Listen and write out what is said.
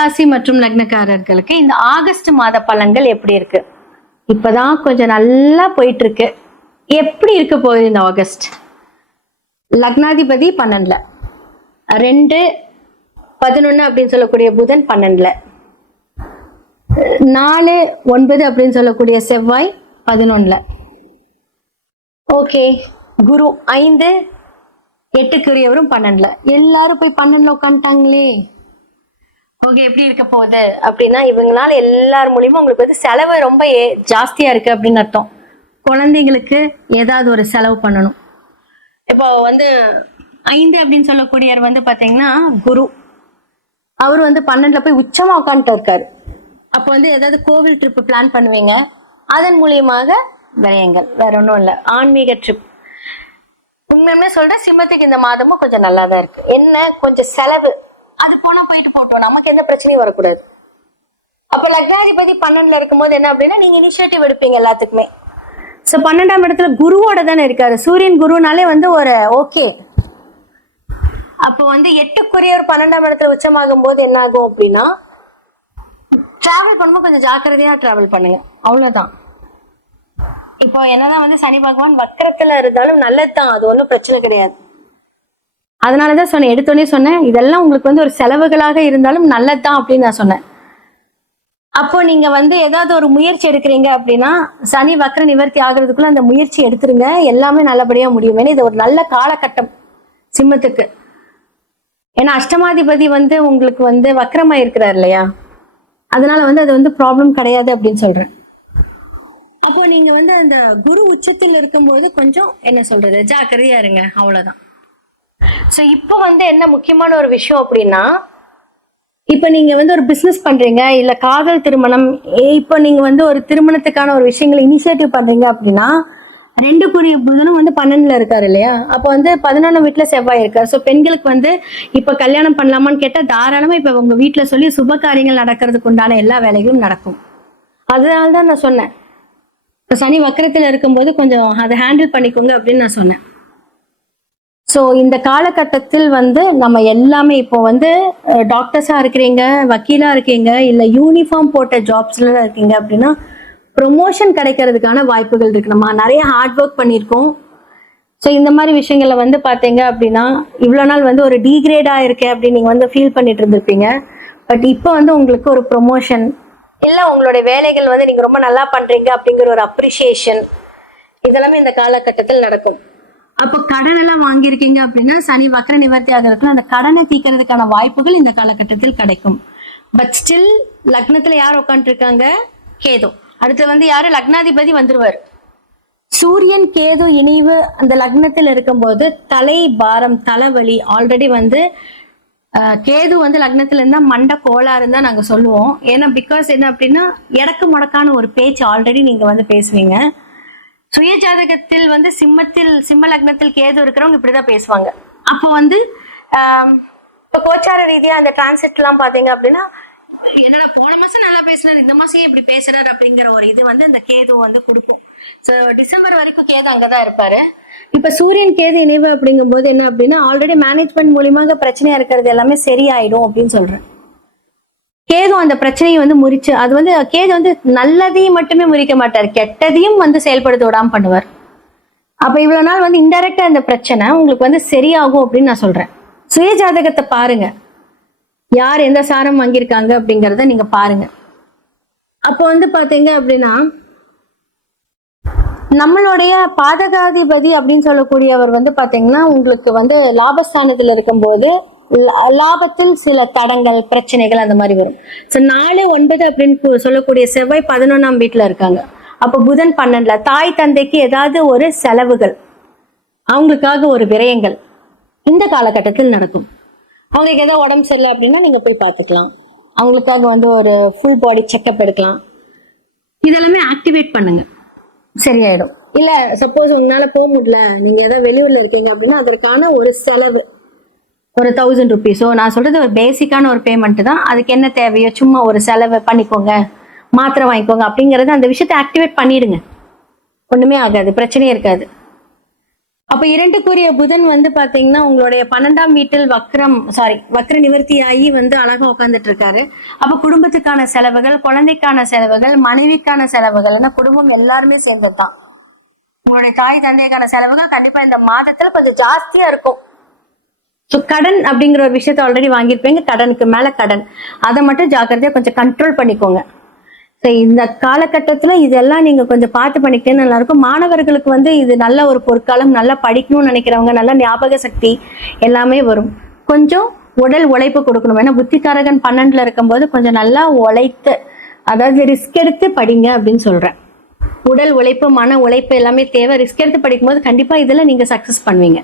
ராசி மற்றும் லக்னக்காரர்களுக்கு இந்த ஆகஸ்ட் மாத பலன்கள் எப்படி இருக்கு? இப்பதான் கொஞ்சம் நல்லா போயிட்டு இருக்கு. எப்படி இருக்க போகுது இந்த ஆகஸ்ட்? லக்னாதிபதி 12ல, 2-11 அப்படின்னு சொல்லக்கூடிய புதன் 12ல, 4-9 அப்படின்னு சொல்லக்கூடிய செவ்வாய் 11ல. ஓகே, குரு 5-8க்குரியவரும் 12ல. எல்லாரும் போய் 12ல உட்காந்துட்டாங்களே. ஓகே, எப்படி இருக்க போகுது அப்படின்னா, இவங்களால எல்லார் மூலியமா உங்களுக்கு வந்து செலவு ரொம்ப ஜாஸ்தியா இருக்கு அப்படின்னு அர்த்தம். குழந்தைங்களுக்கு ஏதாவது ஒரு செலவு பண்ணணும். இப்போ வந்து 5 அப்படின்னு சொல்லக்கூடியவர் வந்து பாத்தீங்கன்னா குரு, அவர் வந்து 12ல போய் உச்சமா உட்காந்துட்டு இருக்காரு. அப்போ வந்து ஏதாவது கோவில் ட்ரிப் பிளான் பண்ணுவீங்க, அதன் மூலியமாக விரயங்கள், வேற ஒன்றும் இல்லை, ஆன்மீக ட்ரிப். உண்மையுமே சொல்றேன், சிம்மத்துக்கு இந்த மாதமும் கொஞ்சம் நல்லா தான் இருக்கு. என்ன, கொஞ்சம் செலவு, அது போனா போயிட்டு போட்டோம், நமக்கு எந்த பிரச்சனையும் வரக்கூடாது. அப்ப லக்னாதிபதி 12ல இருக்கும்போது என்ன அப்படின்னா, நீங்க இனிஷியேட்டிவ் எடுப்பீங்க எல்லாத்துக்குமே. சோ 12ஆம் இடத்துல குருவோட தானே இருக்காரு. சூரியன் குருனாலே வந்து ஒரு ஓகே. அப்போ வந்து 8க்குரியவர் 12ஆம் இடத்துல உச்சமாகும் போது என்ன ஆகும் அப்படின்னா, டிராவல் பண்ணும்போது கொஞ்சம் ஜாக்கிரதையா டிராவல் பண்ணுங்க, அவ்வளவுதான். இப்போ என்னதான் வந்து சனி பகவான் வக்கரத்துல இருந்தாலும் நல்லதுதான், அது ஒன்றும் பிரச்சனை கிடையாது. அதனாலதான் சொன்னேன், எடுத்தோடனே சொன்னேன், இதெல்லாம் உங்களுக்கு வந்து ஒரு செலவுகளாக இருந்தாலும் நல்லதுதான் அப்படின்னு நான் சொன்னேன். அப்போ நீங்க வந்து ஏதாவது ஒரு முயற்சி எடுக்கிறீங்க அப்படின்னா, சனி வக்கர நிவர்த்தி ஆகுறதுக்குள்ள அந்த முயற்சி எடுத்துருங்க, எல்லாமே நல்லபடியா முடியும். ஏன்னா இது ஒரு நல்ல காலகட்டம் சிம்மத்துக்கு. ஏன்னா அஷ்டமாதிபதி வந்து உங்களுக்கு வந்து வக்கரமா இருக்கிறார் இல்லையா, அதனால வந்து அது வந்து ப்ராப்ளம் கிடையாது அப்படின்னு சொல்றேன். அப்போ நீங்க வந்து அந்த குரு உச்சத்தில் இருக்கும்போது கொஞ்சம் என்ன சொல்றது, ஜாக்கிரதையா இருங்க, அவ்வளவுதான். சோ இப்போ வந்து என்ன முக்கியமான ஒரு விஷயம் அப்படின்னா, இப்ப நீங்க வந்து ஒரு பிசினஸ் பண்றீங்க, இல்ல காதல் திருமணம், இப்ப நீங்க வந்து ஒரு திருமணத்துக்கான ஒரு விஷயங்களை இனிஷியேட்டிவ் பண்றீங்க அப்படின்னா, 2க்குரிய புதனும் வந்து 12ல இருக்காரு இல்லையா, அப்ப வந்து 11 வீட்டுல செவ்வாய் இருக்காரு. சோ பெண்களுக்கு வந்து இப்ப கல்யாணம் பண்ணலாமான்னு கேட்டா தாராளமா இப்ப உங்க வீட்டுல சொல்லி சுப காரியங்கள் நடக்கிறதுக்கு உண்டான எல்லா வேலைகளும் நடக்கும். அதனாலதான் நான் சொன்னேன், சனி வக்கரத்துல இருக்கும்போது கொஞ்சம் அதை ஹேண்டில் பண்ணிக்கோங்க அப்படின்னு நான் சொன்னேன். ஸோ இந்த காலகட்டத்தில் வந்து நம்ம எல்லாமே இப்போ வந்து டாக்டர்ஸா இருக்கிறீங்க, வக்கீலா இருக்கீங்க, இல்லை யூனிஃபார்ம் போட்ட ஜாப்ஸ்ல இருக்கீங்க அப்படின்னா ப்ரொமோஷன் கிடைக்கிறதுக்கான வாய்ப்புகள் இருக்கு. நம்ம நிறைய ஹார்ட் ஒர்க் பண்ணியிருக்கோம். ஸோ இந்த மாதிரி விஷயங்களை வந்து பார்த்தீங்க அப்படின்னா, இவ்வளோ நாள் வந்து ஒரு டீக்ரேடா இருக்கேன் அப்படின்னு நீங்கள் வந்து ஃபீல் பண்ணிட்டு இருந்திருப்பீங்க. பட் இப்போ வந்து உங்களுக்கு ஒரு ப்ரொமோஷன், இல்லை உங்களுடைய வேலைகள் வந்து நீங்கள் ரொம்ப நல்லா பண்றீங்க அப்படிங்கிற ஒரு அப்ரிசியேஷன், இதெல்லாமே இந்த காலகட்டத்தில் நடக்கும். அப்போ கடன் எல்லாம் வாங்கியிருக்கீங்க அப்படின்னா, சனி வக்கர நிவர்த்தி ஆகிறதுக்குள்ள அந்த கடனை தீக்கிறதுக்கான வாய்ப்புகள் இந்த காலகட்டத்தில் கிடைக்கும். பட் ஸ்டில் லக்னத்துல யார் உட்காந்துட்டு இருக்காங்க? கேது. அடுத்து வந்து யாரு? லக்னாதிபதி வந்துருவார். சூரியன் கேது இணைவு அந்த லக்னத்தில் இருக்கும்போது தலை பாரம், தலைவலி, ஆல்ரெடி வந்து கேது வந்து லக்னத்துல இருந்தா மண்ட கோளாறு தான் நாங்க சொல்லுவோம். ஏன்னா பிகாஸ் என்ன அப்படின்னா, எடக்கு முடக்கான ஒரு பேச்சு ஆல்ரெடி நீங்க வந்து பேசுவீங்க. சுய ஜாதகத்தில் வந்து சிம்ம லக்னத்தில் கேது இருக்கிறவங்க இப்படிதான் பேசுவாங்க. அப்போ வந்து இப்போ கோச்சார ரீதியா அந்த டிரான்சிட் எல்லாம் பாத்தீங்க அப்படின்னா, என்னடா போன மாசம் நல்லா பேசுறாரு, இந்த மாசம் இப்படி பேசுறாரு அப்படிங்கிற ஒரு இது வந்து இந்த கேது வந்து கொடுக்கும். ஸோ டிசம்பர் வரைக்கும் கேது அங்கதான் இருப்பாரு. இப்ப சூரியன் கேது இணைவு அப்படிங்கும் போது என்ன அப்படின்னா, ஆல்ரெடி மேனேஜ்மெண்ட் மூலியமாக பிரச்சனையா இருக்கிறது எல்லாமே சரியாயிடும் அப்படின்னு சொல்றேன். கேது அந்த பிரச்சனையை வந்து முறிச்சு, அது வந்து கேது வந்து நல்லதையும் மட்டுமே முறிக்க மாட்டார், கெட்டதையும் வந்து செயல்படுத்த விடாம பண்ணுவார். அப்ப இவ்வளவு நாள் வந்து இன்டைரக்டா அந்த பிரச்சனை உங்களுக்கு வந்து சரியாகும் அப்படின்னு நான் சொல்றேன். சுய ஜாதகத்தை பாருங்க, யார் எந்த சாரம் வாங்கியிருக்காங்க அப்படிங்கறத நீங்க பாருங்க. அப்போ வந்து பாத்தீங்க அப்படின்னா, நம்மளுடைய பாதகாதிபதி அப்படின்னு சொல்லக்கூடியவர் வந்து பாத்தீங்கன்னா உங்களுக்கு வந்து லாபஸ்தானத்துல இருக்கும்போது லாபத்தில் சில தடங்கள், பிரச்சனைகள் அந்த மாதிரி வரும். ஸோ 4-9 அப்படின்னு சொல்லக்கூடிய செவ்வாய் 11ஆம் வீட்டுல இருக்காங்க. அப்போ புதன் 12ல, தாய் தந்தைக்கு ஏதாவது ஒரு செலவுகள், அவங்களுக்காக ஒரு விரயங்கள் இந்த காலகட்டத்தில் நடக்கும். அவங்களுக்கு ஏதாவது உடம்பு சரியில்லை அப்படின்னா நீங்க போய் பார்த்துக்கலாம், அவங்களுக்காக வந்து ஒரு ஃபுல் பாடி செக்அப் எடுக்கலாம். இதெல்லாமே ஆக்டிவேட் பண்ணுங்க, சரியாயிடும். இல்ல சப்போஸ் உங்களால போக முடியல, நீங்க ஏதாவது வெளியூர்ல இருக்கீங்க அப்படின்னா அதற்கான ஒரு செலவு ஒரு 1000 rupees, நான் சொல்றது ஒரு பேசிக்கான ஒரு பேமெண்ட் தான். அதுக்கு என்ன தேவையோ சும்மா ஒரு செலவு பண்ணிக்கோங்க, மாத்திரை வாங்கிக்கோங்க அப்படிங்கறது, அந்த விஷயத்தை ஆக்டிவேட் பண்ணிடுங்க, ஒண்ணுமே ஆகாது, பிரச்சனையே இருக்காது. அப்ப இரண்டுக்குரிய புதன் வந்து பாத்தீங்கன்னா உங்களுடைய 12ஆம் வீட்டில் வக்ர நிவர்த்தி ஆகி வந்து அழகா உட்கார்ந்துட்டு இருக்காரு. அப்ப குடும்பத்துக்கான செலவுகள், குழந்தைக்கான செலவுகள், மனைவிக்கான செலவுகள், குடும்பம் எல்லாருமே சேர்ந்ததுதான். உங்களுடைய தாய் தந்தைக்கான செலவுகள் கண்டிப்பா இந்த மாதத்துல கொஞ்சம் ஜாஸ்தியா இருக்கும். கடன் அப்படிங்கிற ஒரு விஷயத்த ஆல்ரெடி வாங்கியிருப்பீங்க, கடனுக்கு மேல கடன், அதை மட்டும் ஜாக்கிரதையா கொஞ்சம் கண்ட்ரோல் பண்ணிக்கோங்க. இந்த காலகட்டத்துல இதெல்லாம் நீங்க கொஞ்சம் பார்த்து பண்ணிக்கிட்டே நல்லா இருக்கும். மாணவர்களுக்கு வந்து இது நல்ல ஒரு பொற்காலம், நல்லா படிக்கணும்னு நினைக்கிறவங்க, நல்ல ஞாபக சக்தி எல்லாமே வரும். கொஞ்சம் உடல் உழைப்பு கொடுக்கணும். ஏன்னா புத்திகாரகன் 12ல இருக்கும்போது கொஞ்சம் நல்லா உழைத்து, அதாவது ரிஸ்க் எடுத்து படிங்க அப்படின்னு சொல்றேன். உடல் உழைப்பு, மன உழைப்பு எல்லாமே தேவை. ரிஸ்க் எடுத்து படிக்கும்போது கண்டிப்பா இதுல நீங்க சக்சஸ் பண்ணுவீங்க.